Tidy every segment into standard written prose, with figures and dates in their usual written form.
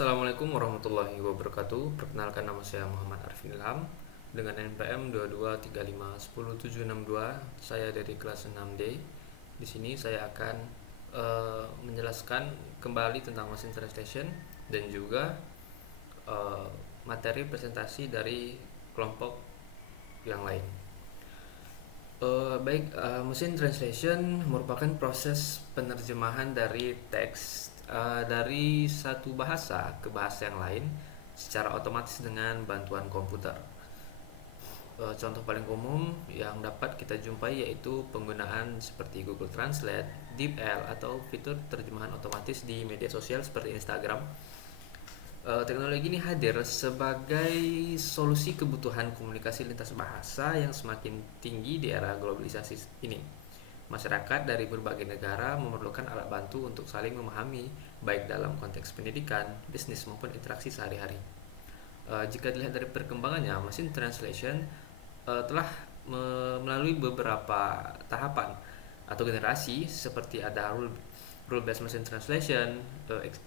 Assalamualaikum warahmatullahi wabarakatuh. Perkenalkan, nama saya Muhammad Arifin Ilham dengan NPM 2235107762. Saya dari kelas 6D. Di sini saya akan menjelaskan kembali tentang mesin translation dan juga eh, materi presentasi dari kelompok yang lain. Mesin translation merupakan proses penerjemahan dari teks dari satu bahasa ke bahasa yang lain secara otomatis dengan bantuan komputer. Contoh paling umum yang dapat kita jumpai yaitu penggunaan seperti Google Translate, DeepL, atau fitur terjemahan otomatis di media sosial seperti Instagram. Teknologi ini hadir sebagai solusi kebutuhan komunikasi lintas bahasa yang semakin tinggi di era globalisasi ini. Masyarakat dari berbagai negara memerlukan alat bantu untuk saling memahami, baik dalam konteks pendidikan, bisnis, maupun interaksi sehari-hari. Jika dilihat dari perkembangannya, mesin translation telah melalui beberapa tahapan atau generasi, seperti ada rule based machine translation,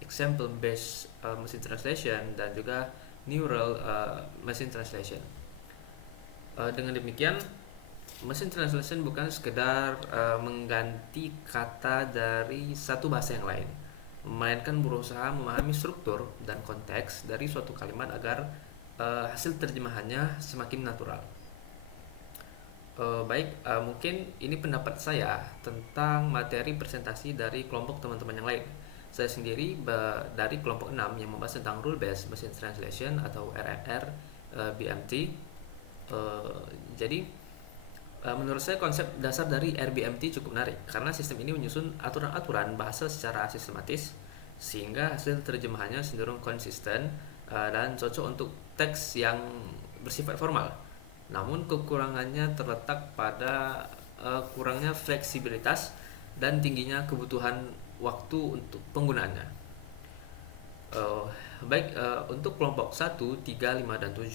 example based machine translation, dan juga neural machine translation. Dengan demikian, mesin translation bukan sekedar mengganti kata dari satu bahasa yang lain, melainkan berusaha memahami struktur dan konteks dari suatu kalimat agar hasil terjemahannya semakin natural. Mungkin ini pendapat saya tentang materi presentasi dari kelompok teman-teman yang lain. Saya sendiri dari kelompok 6 yang membahas tentang Rule Based Machine Translation atau RMR BMT. Jadi menurut saya konsep dasar dari RBMT cukup menarik karena sistem ini menyusun aturan-aturan bahasa secara sistematis sehingga hasil terjemahannya cenderung konsisten dan cocok untuk teks yang bersifat formal. Namun kekurangannya terletak pada kurangnya fleksibilitas dan tingginya kebutuhan waktu untuk penggunaannya. Untuk kelompok 1, 3, 5, dan 7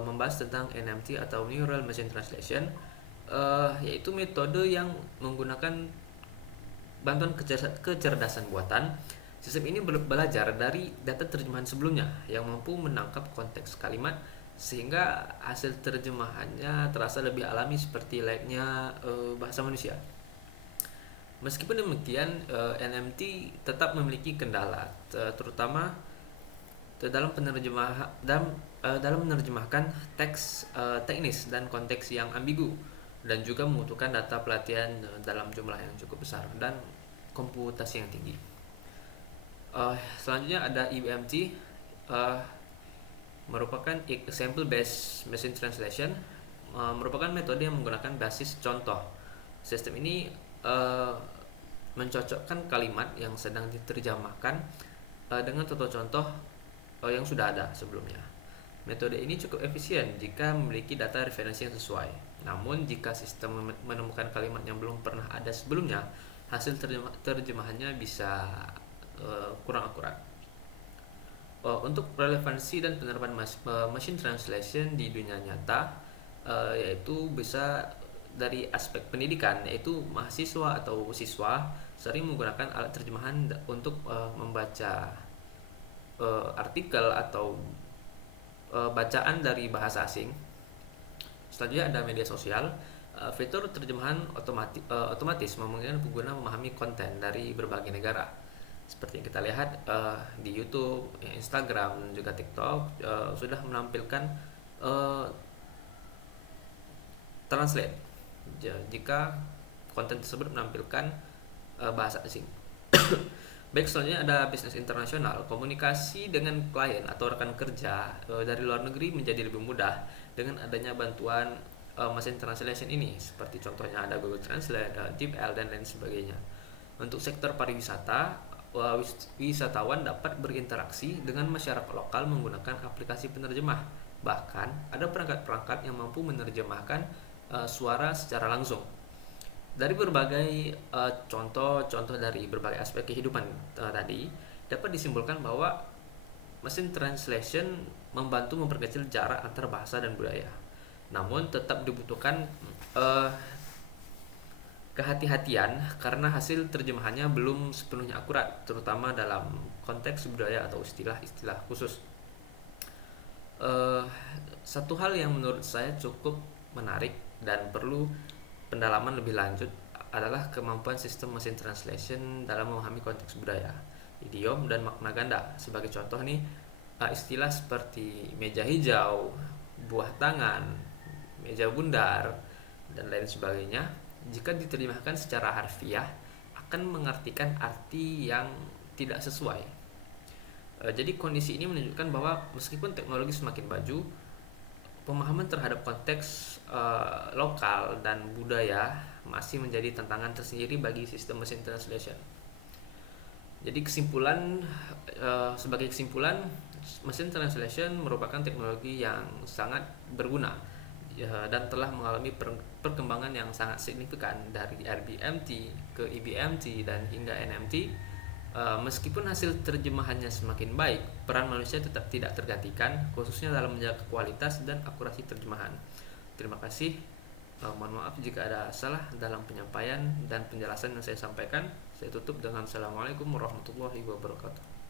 membahas tentang NMT atau Neural Machine Translation, yaitu metode yang menggunakan bantuan kecerdasan buatan. Sistem ini belajar dari data terjemahan sebelumnya yang mampu menangkap konteks kalimat sehingga hasil terjemahannya terasa lebih alami seperti layaknya bahasa manusia. Meskipun demikian, NMT tetap memiliki kendala, terutama dalam menerjemahkan teks teknis dan konteks yang ambigu, dan juga membutuhkan data pelatihan dalam jumlah yang cukup besar dan komputasi yang tinggi. Selanjutnya ada EBMT, merupakan example based machine translation, merupakan metode yang menggunakan basis contoh. Sistem ini mencocokkan kalimat yang sedang diterjemahkan dengan contoh-contoh yang sudah ada sebelumnya. Metode ini cukup efisien jika memiliki data referensi yang sesuai. Namun jika sistem menemukan kalimat yang belum pernah ada sebelumnya, hasil terjemahannya bisa kurang akurat. Untuk relevansi dan penerapan machine translation di dunia nyata, yaitu bisa dari aspek pendidikan, yaitu mahasiswa atau siswa sering menggunakan alat terjemahan untuk membaca artikel atau bacaan dari bahasa asing. Selanjutnya ada media sosial. Fitur terjemahan otomatis memungkinkan pengguna memahami konten dari berbagai negara. Seperti yang kita lihat di YouTube, Instagram, dan juga TikTok sudah menampilkan translate jika konten tersebut menampilkan bahasa asing. Baik, selanjutnya ada bisnis internasional. Komunikasi dengan klien atau rekan kerja dari luar negeri menjadi lebih mudah dengan adanya bantuan machine translation ini, seperti contohnya ada Google Translate, DeepL, dan lain sebagainya. Untuk sektor pariwisata, wisatawan dapat berinteraksi dengan masyarakat lokal menggunakan aplikasi penerjemah. Bahkan ada perangkat-perangkat yang mampu menerjemahkan suara secara langsung. Dari berbagai contoh-contoh dari berbagai aspek kehidupan tadi, dapat disimpulkan bahwa mesin translation membantu memperkecil jarak antar bahasa dan budaya. Namun tetap dibutuhkan kehati-hatian karena hasil terjemahannya belum sepenuhnya akurat, terutama dalam konteks budaya atau istilah-istilah khusus. Eh, Satu hal yang menurut saya cukup menarik dan perlu pendalaman lebih lanjut adalah kemampuan sistem mesin translation dalam memahami konteks budaya, idiom, dan makna ganda. Sebagai contoh nih, istilah seperti meja hijau, buah tangan, meja bundar, dan lain sebagainya, jika diterjemahkan secara harfiah, akan mengartikan arti yang tidak sesuai. Jadi kondisi ini menunjukkan bahwa meskipun teknologi semakin maju, pemahaman terhadap konteks lokal dan budaya masih menjadi tantangan tersendiri bagi sistem mesin translation. Jadi sebagai kesimpulan, mesin translation merupakan teknologi yang sangat berguna ya, dan telah mengalami perkembangan yang sangat signifikan dari RBMT ke IBMT dan hingga NMT. Meskipun hasil terjemahannya semakin baik, peran manusia tetap tidak tergantikan, khususnya dalam menjaga kualitas dan akurasi terjemahan. Terima kasih. Mohon maaf jika ada salah dalam penyampaian dan penjelasan yang saya sampaikan. Saya tutup dengan Assalamualaikum warahmatullahi wabarakatuh.